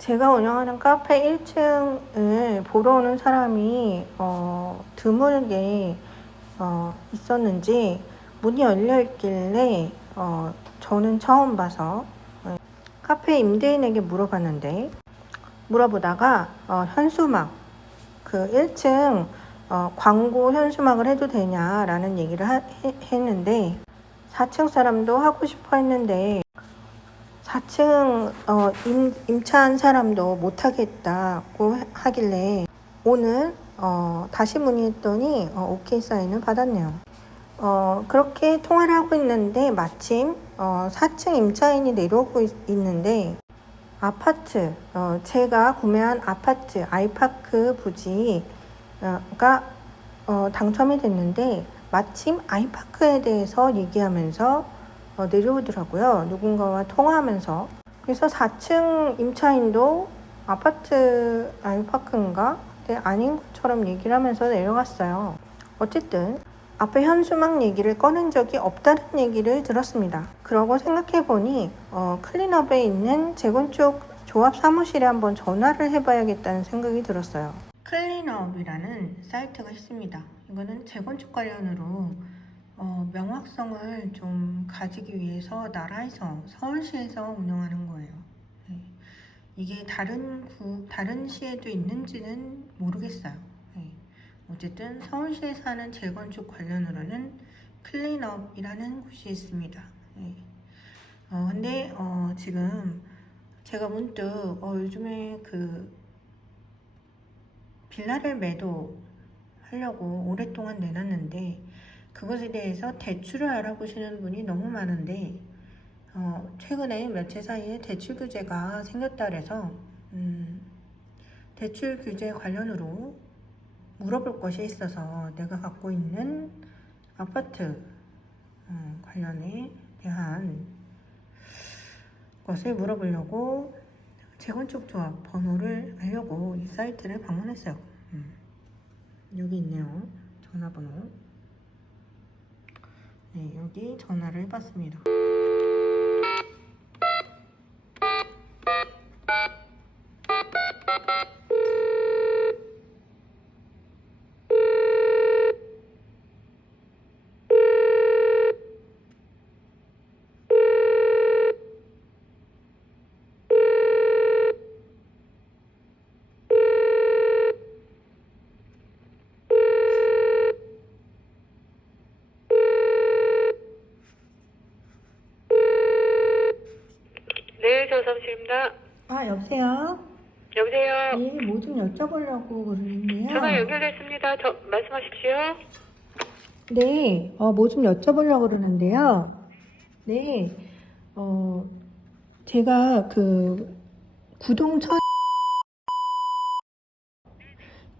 제가 운영하는 카페 1층을 보러 오는 사람이 드물게 있었는지 문이 열려 있길래 저는 처음 봐서 카페 임대인에게 물어보다가 현수막 그 1층 광고 현수막을 해도 되냐라는 얘기를 했는데 4층 사람도 하고 싶어 했는데 4층 임차한 사람도 못하겠다고 하길래 오늘 다시 문의했더니 오케이 사인을 받았네요. 그렇게 통화를 하고 있는데 마침 4층 임차인이 내려오고 있는데 아파트, 제가 구매한 아파트 아이파크 부지가 당첨이 됐는데 마침 아이파크에 대해서 얘기하면서 내려오더라고요. 누군가와 통화하면서. 그래서 4층 임차인도 아파트 아이파크인가? 네, 아닌 것처럼 얘기를 하면서 내려갔어요. 어쨌든 앞에 현수막 얘기를 꺼낸 적이 없다는 얘기를 들었습니다. 그러고 생각해보니 클린업에 있는 재건축 조합 사무실에 한번 전화를 해봐야겠다는 생각이 들었어요. 클린업이라는 사이트가 있습니다. 이거는 재건축 관련으로 명확성을 좀 가지기 위해서 나라에서 서울시에서 운영하는 거예요. 네. 이게 다른 시에도 있는지는 모르겠어요. 네. 어쨌든 서울시에서 하는 재건축 관련으로는 클린업이라는 곳이 있습니다. 네. 근데 지금 제가 문득 요즘에 그 빌라를 매도하려고 오랫동안 내놨는데 그것에 대해서 대출을 알아보시는 분이 너무 많은데 최근에 며칠 사이에 대출 규제가 생겼다 그래서 대출 규제 관련으로 물어볼 것이 있어서 내가 갖고 있는 아파트 관련에 대한 것을 물어보려고 재건축 조합 번호를 알려고 이 사이트를 방문했어요. 여기 있네요. 전화번호. 네, 여기 전화를 해봤습니다. 네, 저 사무실입니다. 여보세요? 여보세요? 네, 뭐 좀 여쭤보려고 그러는데요. 전화 연결됐습니다. 말씀하십시오. 네, 뭐 좀 여쭤보려고 그러는데요. 네, 제가 그 구동천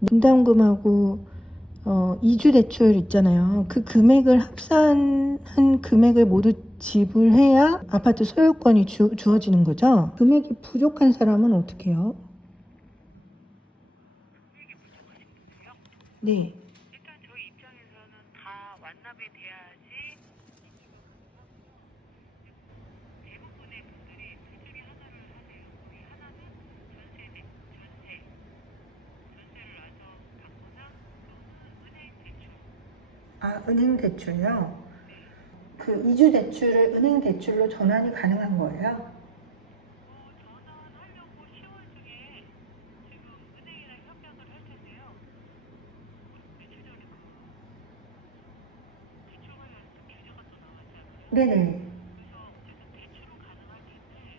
분담금하고 이주 대출 있잖아요. 그 금액을 합산한 금액을 모두 지불해야 아파트 소유권이 주어지는 거죠. 금액이 부족한 사람은 어떻게 해요? 네. 일단 저희 입장에서는 다 완납이 돼야지 대부분의 분들이 둘 중에 하나를 하세요. 거의 하나는 전세를 와서 받거나 또는 은행 대출. 은행 대출요? 그 이주 대출을 은행 대출로 전환이 가능한 거예요? 전환하려고 10월 중에 지금 은행이랑 협약을 할 텐데요. 며칠 전에 대출 관련해서 규제가 또 나왔잖아요. 네네. 그래서 어쨌든 대출은 가능할 텐데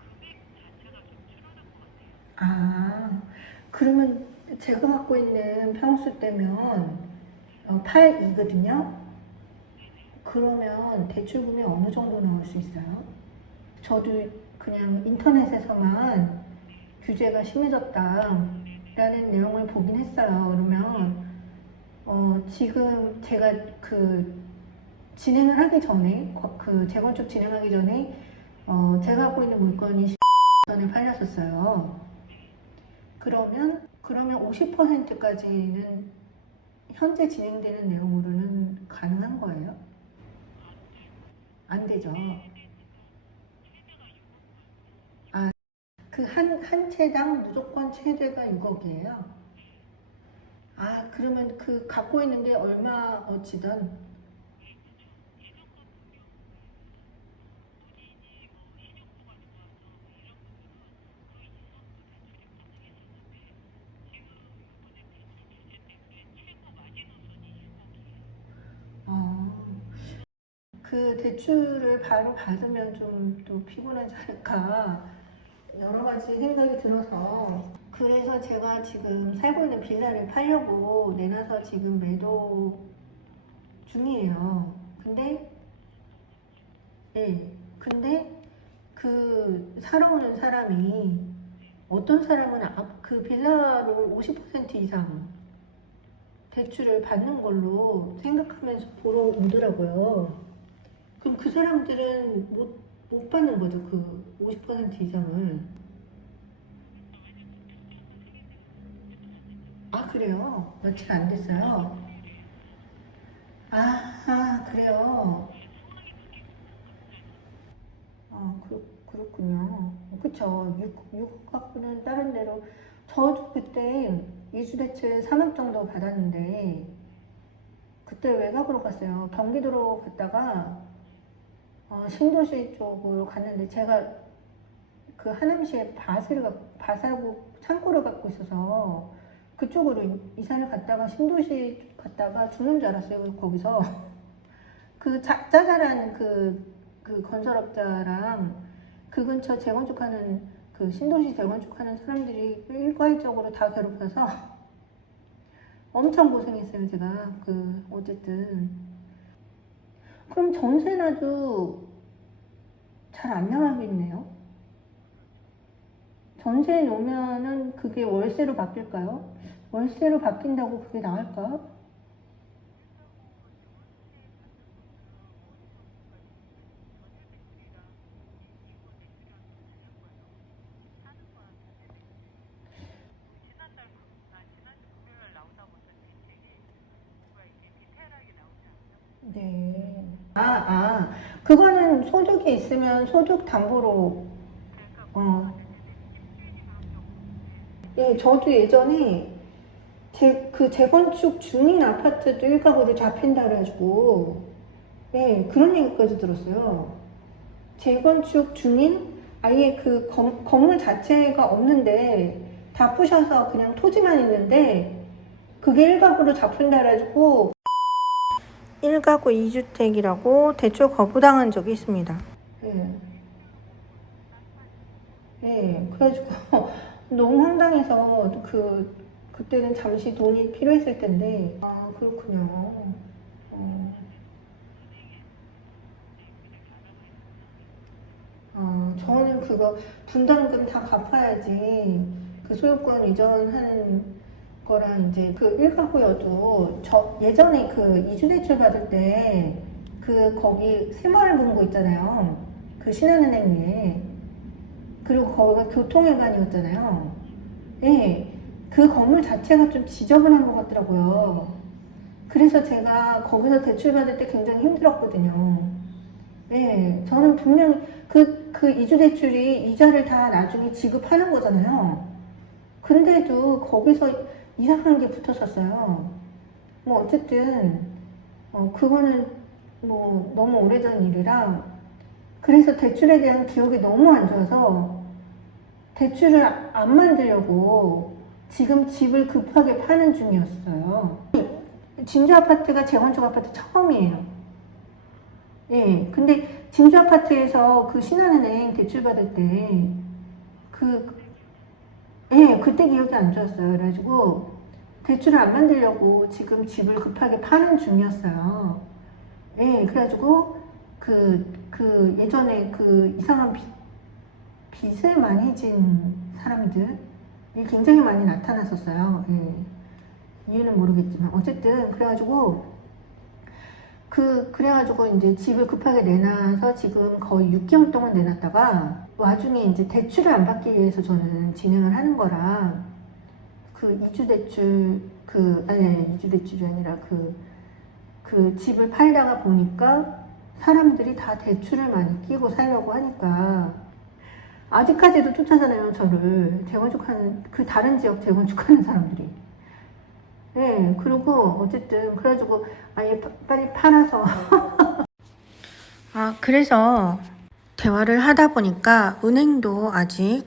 금액 자체가 좀 줄어들 것 같아요. 그러면 제가 갖고 있는 평수 때면 8이거든요? 그러면 대출금이 어느 정도 나올 수 있어요? 저도 그냥 인터넷에서만 규제가 심해졌다라는 내용을 보긴 했어요. 그러면 지금 제가 그 진행을 하기 전에 그 재건축 진행하기 전에 제가 갖고 있는 물건이 10전에 팔렸었어요. 그러면 50%까지는 현재 진행되는 내용으로는 가능한 거예요? 안 되죠. 그 한 채당 무조건 최대가 6억이에요. 아, 그러면 그 갖고 있는 게 얼마어치던? 어, 그 대출을 바로 받으면 좀 또 피곤하지 않을까 여러 가지 생각이 들어서 그래서 제가 지금 살고 있는 빌라를 팔려고 내놔서 지금 매도 중이에요. 근데 네, 근데 그 사러 오는 사람이 어떤 사람은 그 빌라를 50% 이상 대출을 받는 걸로 생각하면서 보러 오더라고요. 그럼 그 사람들은 못 받는 거죠. 그 50% 이상을. 아, 그래요? 며칠 안 됐어요? 그래요. 그렇군요. 그쵸. 6억 갖고는 다른 데로. 저도 그때 이주대출 3억 정도 받았는데, 그때 외곽으로 갔어요. 경기도로 갔다가, 신도시 쪽으로 갔는데, 제가 그 하남시에 밭하고 창고를 갖고 있어서, 그쪽으로 이사를 갔다가 신도시 쪽 갔다가 죽는 줄 알았어요. 거기서. 그 짜잘한 그 건설업자랑 그 근처 재건축하는 그 신도시 재건축하는 사람들이 일괄적으로 다 괴롭혀서 엄청 고생했어요. 제가 어쨌든 그럼 전세나도 잘 안 나가겠네요. 전세 놓으면은 그게 월세로 바뀔까요? 월세로 바뀐다고 그게 나을까? 네. 그거는 소득이 있으면 소득 담보로, 어, 예, 저도 예전에 그 재건축 중인 아파트도 일가구로 잡힌다 그래가지고, 예, 그런 얘기까지 들었어요. 재건축 중인 아예 그 건물 자체가 없는데 다 부셔서 그냥 토지만 있는데 그게 일가구로 잡힌다 그래가지고 1가구 2주택이라고 대출 거부당한 적이 있습니다. 예. 예. 그래가지고 너무 황당해서 그때는 잠시 돈이 필요했을 텐데 그렇군요. 저는 그거 분담금 다 갚아야지 그 소유권 이전하는 거랑 이제 그 1가구여도 저 예전에 그 이주대출 받을 때 거기 새마을금고 있잖아요. 그 신한은행 위에. 그리고 거기가 교통회관이었잖아요. 예. 그 건물 자체가 좀 지저분한 것 같더라고요. 그래서 제가 거기서 대출 받을 때 굉장히 힘들었거든요. 네, 저는 분명히 그 이주대출이 이자를 다 나중에 지급하는 거잖아요. 근데도 거기서 이상한 게 붙었었어요. 뭐 어쨌든 그거는 뭐 너무 오래전 일이라 그래서 대출에 대한 기억이 너무 안 좋아서 대출을 안 만들려고 지금 집을 급하게 파는 중이었어요. 진주 아파트가 재건축 아파트 처음이에요. 예, 근데 진주 아파트에서 그 신한은행 대출 받을 때, 예, 그때 기억이 안 좋았어요. 그래가지고 대출을 안 만들려고 지금 집을 급하게 파는 중이었어요. 예, 그래가지고 예전에 이상한 빚을 많이 진 사람들이 굉장히 많이 나타났었어요. 예, 이유는 모르겠지만. 어쨌든, 그래가지고 이제 집을 급하게 내놔서 지금 거의 6개월 동안 내놨다가 와중에 이제 대출을 안 받기 위해서 저는 진행을 하는 거라 이주대출이 아니라 그 집을 팔다가 보니까 사람들이 다 대출을 많이 끼고 살려고 하니까 아직까지도 쫓아잖아요, 저를. 재건축하는, 그 다른 지역 재건축하는 사람들이. 네, 그리고 어쨌든, 그래가지고, 아예 빨리 팔아서. 그래서 대화를 하다 보니까 은행도 아직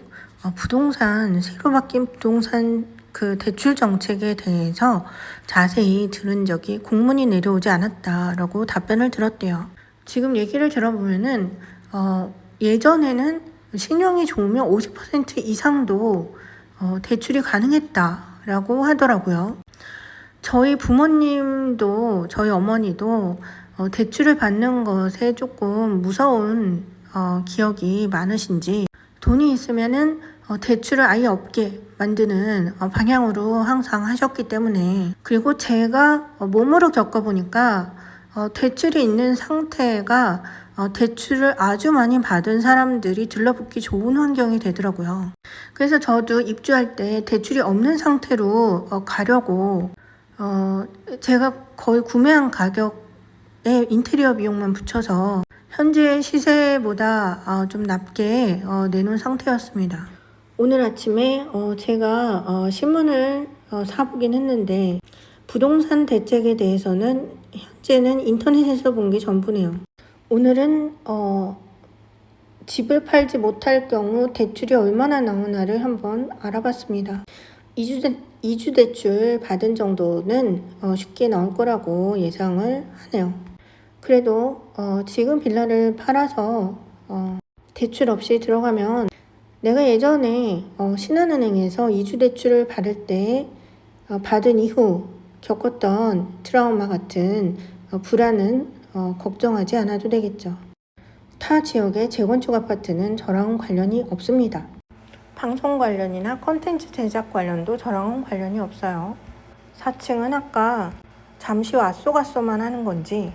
새로 바뀐 부동산 그 대출 정책에 대해서 자세히 들은 적이 공문이 내려오지 않았다라고 답변을 들었대요. 지금 얘기를 들어보면은, 예전에는 신용이 좋으면 50% 이상도 대출이 가능했다라고 하더라고요. 저희 부모님도, 저희 어머니도 대출을 받는 것에 조금 무서운 기억이 많으신지 돈이 있으면은 대출을 아예 없게 만드는 방향으로 항상 하셨기 때문에, 그리고 제가 몸으로 겪어보니까 대출이 있는 상태가 대출을 아주 많이 받은 사람들이 들러붙기 좋은 환경이 되더라고요. 그래서 저도 입주할 때 대출이 없는 상태로 가려고 제가 거의 구매한 가격에 인테리어 비용만 붙여서 현재 시세보다 좀 낮게 내놓은 상태였습니다. 오늘 아침에 제가 신문을 사보긴 했는데, 부동산 대책에 대해서는 현재는 인터넷에서 본 게 전부네요. 오늘은 집을 팔지 못할 경우 대출이 얼마나 나오나를 한번 알아봤습니다. 2주 대출 받은 정도는 쉽게 나올 거라고 예상을 하네요. 그래도 지금 빌라를 팔아서 대출 없이 들어가면, 내가 예전에 신한은행에서 2주 대출을 받을 때 받은 이후 겪었던 트라우마 같은 불안은 걱정하지 않아도 되겠죠. 타 지역의 재건축 아파트는 저랑 관련이 없습니다. 방송 관련이나 컨텐츠 제작 관련도 저랑은 관련이 없어요. 4층은 아까 잠시 왔소 갔소만 하는 건지,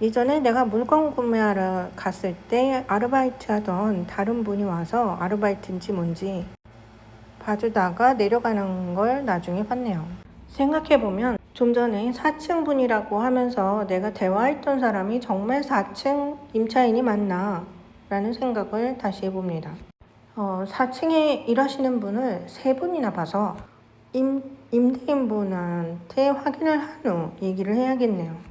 예전에 내가 물건 구매하러 갔을 때 아르바이트 하던 다른 분이 와서 아르바이트인지 뭔지 봐주다가 내려가는 걸 나중에 봤네요. 생각해보면 좀 전에 4층 분이라고 하면서 내가 대화했던 사람이 정말 4층 임차인이 맞나 라는 생각을 다시 해봅니다. 4층에 일하시는 분을 3분이나 봐서 임대인분한테 확인을 한 후 얘기를 해야겠네요.